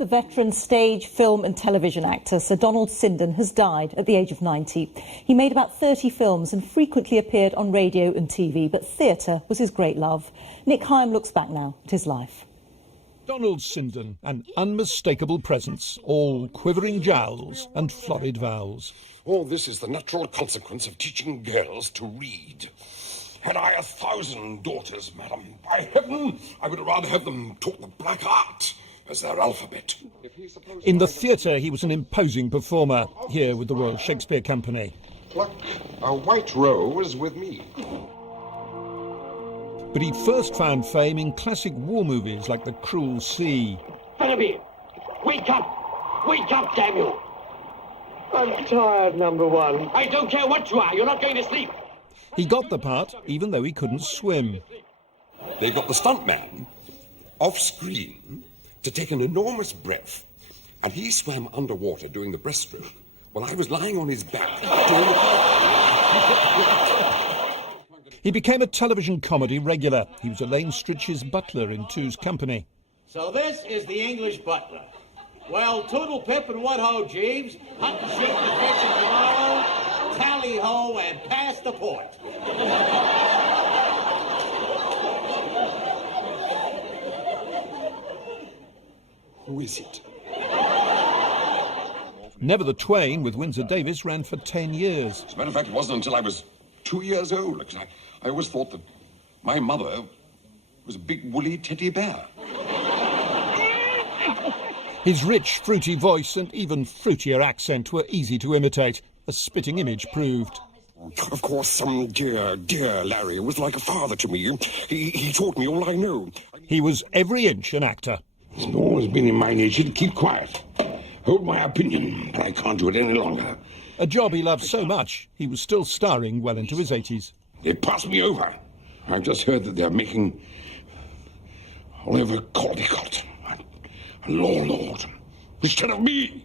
The veteran stage, film and television actor Sir Donald Sinden has died at the age of 90. He made about 30 films and frequently appeared on radio and TV, but theatre was his great love. Nick Hyam looks back now at his life. Donald Sinden, an unmistakable presence, all quivering jowls and florid vows. All this is the natural consequence of teaching girls to read. Had I 1,000 daughters, madam, by heaven, I would rather have them taught the black art as their alphabet. In the theatre, he was an imposing performer, here with the Royal Shakespeare Company. Pluck a white rose with me. But he first found fame in classic war movies like The Cruel Sea. Philippi, wake up! Wake up, damn you! I'm tired, number one. I don't care what you are, you're not going to sleep. He got the part, even though he couldn't swim. They got the stuntman off screen to take an enormous breath, and he swam underwater doing the breaststroke while I was lying on his back doing the... He became a television comedy regular. He was Elaine Stritch's butler in Two's Company. So this is the English butler. Well, toodle pip and what ho, Jeeves. Hunt and shoot the fish tomorrow. Tally ho and pass the port. Who is it? Never the Twain with Windsor Davies ran for 10 years. As a matter of fact, it wasn't until I was 2 years old, because I always thought that my mother was a big woolly teddy bear. His rich, fruity voice and even fruitier accent were easy to imitate, as Spitting Image proved. Of course, dear Larry was like a father to me. He taught me all I know. He was every inch an actor. It's always been in my nature to keep quiet. Hold my opinion, but I can't do it any longer. A job he loved so much, he was still starring well into his 80s. They passed me over. I've just heard that they're making Oliver Caldecott a Lord instead of me.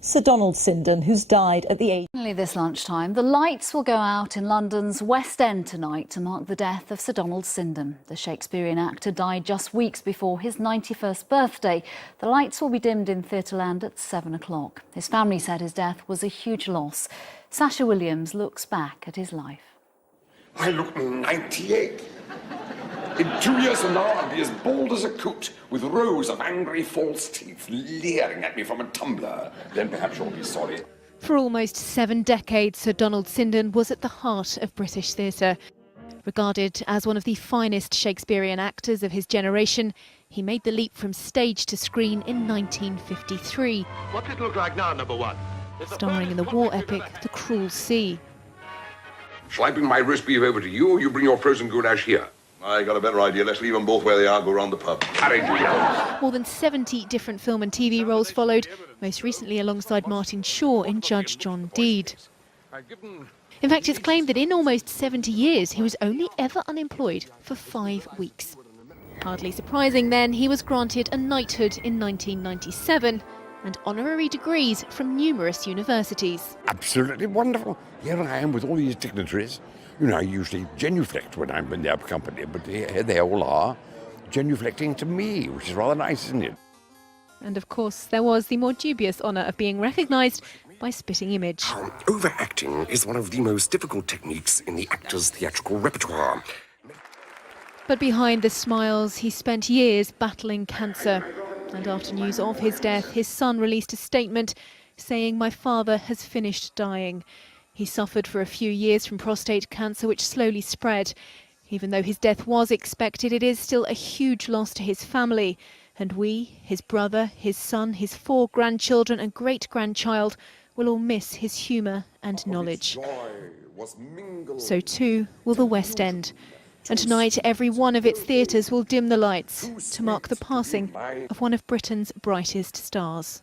Sir Donald Sinden, who's died at the age... This lunchtime, the lights will go out in London's West End tonight to mark the death of Sir Donald Sinden. The Shakespearean actor died just weeks before his 91st birthday. The lights will be dimmed in Theatreland at 7 o'clock. His family said his death was a huge loss. Sasha Williams looks back at his life. I look 98. In 2 years from now, I'll be as bald as a coot, with rows of angry false teeth leering at me from a tumbler. Then perhaps you'll be sorry. For almost 7 decades, Sir Donald Sinden was at the heart of British theatre. Regarded as one of the finest Shakespearean actors of his generation, he made the leap from stage to screen in 1953. What's it look like now, number one? Starring in the war epic The Cruel Sea. Shall I bring my roast beef over to you, or you bring your frozen goulash here? I got a better idea. Let's leave them both where they are, go round the pub. Carriage, you know. More than 70 different film and TV roles followed, most recently alongside Martin Shaw in Judge John Deed. In fact, it's claimed that in almost 70 years, he was only ever unemployed for 5 weeks. Hardly surprising then, he was granted a knighthood in 1997 and honorary degrees from numerous universities. Absolutely wonderful. Here I am with all these dignitaries. You know, I usually genuflect when I'm in their company, but here they all are, genuflecting to me, which is rather nice, isn't it? And of course, there was the more dubious honour of being recognised by Spitting Image. Overacting is one of the most difficult techniques in the actor's theatrical repertoire. But behind the smiles, he spent years battling cancer. And after news of his death, his son released a statement saying, "My father has finished dying." He suffered for a few years from prostate cancer, which slowly spread. Even though his death was expected, it is still a huge loss to his family. And we, his brother, his son, his 4 grandchildren and great-grandchild, will all miss his humour and knowledge. So too will the West End. And tonight, every one of its theatres will dim the lights to mark the passing of one of Britain's brightest stars.